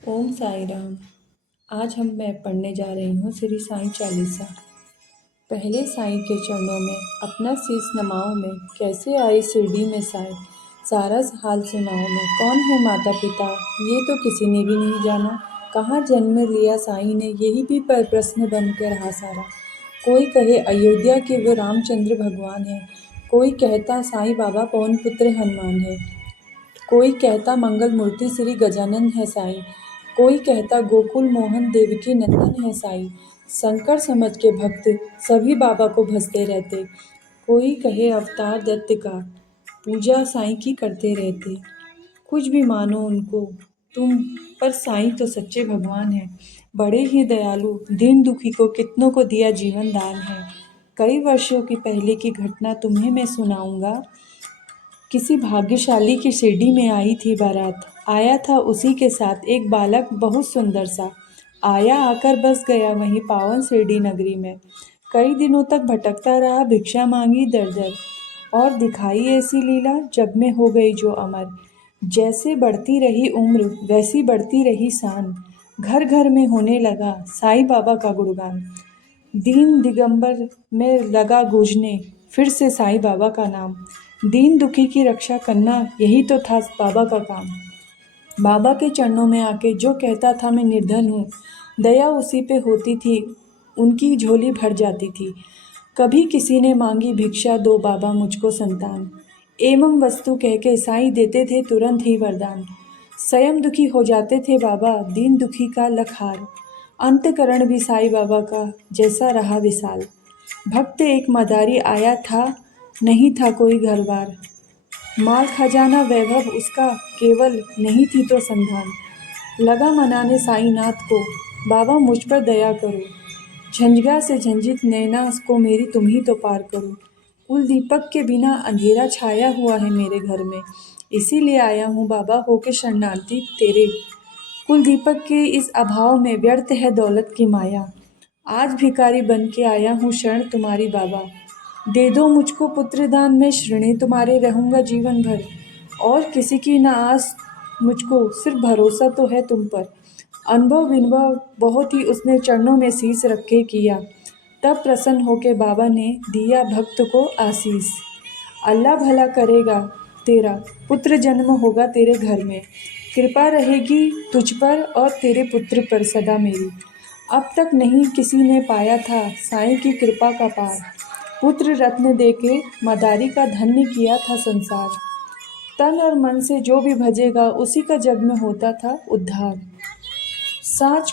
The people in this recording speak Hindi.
ओम साई राम। आज मैं पढ़ने जा रही हूँ श्री साईं चालीसा। पहले साईं के चरणों में अपना शीश नमाओ मैं, कैसे आई शिरडी में साईं, सारा हाल सुनाओ मैं। कौन है माता पिता ये तो किसी ने भी नहीं जाना, कहाँ जन्म लिया साईं ने यही भी पर प्रश्न बन के रहा सारा। कोई कहे अयोध्या के वो रामचंद्र भगवान है, कोई कहता साईं बाबा पवन पुत्र हनुमान है, कोई कहता मंगल मूर्ति श्री गजानन है साईं, कोई कहता गोकुल मोहन देवकी नंदन है साईं। शंकर समझ के भक्त सभी बाबा को भजते रहते, कोई कहे अवतार दत्त का पूजा साईं की करते रहते। कुछ भी मानो उनको तुम, पर साईं तो सच्चे भगवान हैं, बड़े ही दयालु, दीन दुखी को कितनों को दिया जीवन दान है। कई वर्षों की पहले की घटना तुम्हें मैं सुनाऊंगा। किसी भाग्यशाली की शिरडी में आई थी बारात, आया था उसी के साथ एक बालक बहुत सुंदर सा। आया आकर बस गया वहीं पावन शिरडी नगरी में, कई दिनों तक भटकता रहा, भिक्षा मांगी दर दर, और दिखाई ऐसी लीला जग में हो गई जो अमर। जैसे बढ़ती रही उम्र वैसी बढ़ती रही शान, घर घर में होने लगा साईं बाबा का गुणगान। दीन दिगंबर में लगा गूंजने फिर से साईं बाबा का नाम, दीन दुखी की रक्षा करना यही तो था बाबा का काम। बाबा के चरणों में आके जो कहता था मैं निर्धन हूँ, दया उसी पे होती थी, उनकी झोली भर जाती थी। कभी किसी ने मांगी भिक्षा दो बाबा मुझको संतान, एवं वस्तु कह के साईं देते थे तुरंत ही वरदान। स्वयं दुखी हो जाते थे बाबा दीन दुखी का लखार, अंतकरण भी साईं बाबा का जैसा रहा विशाल। भक्त एक मदारी आया था, नहीं था कोई घर बार, माल खजाना वैभव उसका केवल नहीं थी तो संधान। लगा मनाने साईंनाथ को बाबा मुझ पर दया करो, झंझगा से झंझित नैना को मेरी तुम ही तो पार करो। कुल दीपक के बिना अंधेरा छाया हुआ है मेरे घर में, इसीलिए आया हूँ बाबा होके शरणार्थी तेरे। कुल दीपक के इस अभाव में व्यर्थ है दौलत की माया, आज भिखारी बन के आया हूँ शरण तुम्हारी बाबा। दे दो मुझको पुत्र दान, मैं ऋणी तुम्हारे रहूँगा जीवन भर, और किसी की ना आस मुझको, सिर्फ भरोसा तो है तुम पर। अनुभव विनुभव बहुत ही उसने चरणों में शीश रख के किया, तब प्रसन्न होके बाबा ने दिया भक्त को आशीष। अल्लाह भला करेगा तेरा, पुत्र जन्म होगा तेरे घर में, कृपा रहेगी तुझ पर और तेरे पुत्र पर सदा मेरी। अब तक नहीं किसी ने पाया था साईं की कृपा का पार, पुत्र रत्न देके मदारी का धन्य किया था संसार। तन और मन से जो भी भजेगा उसी का जग में होता था उद्धार। साँच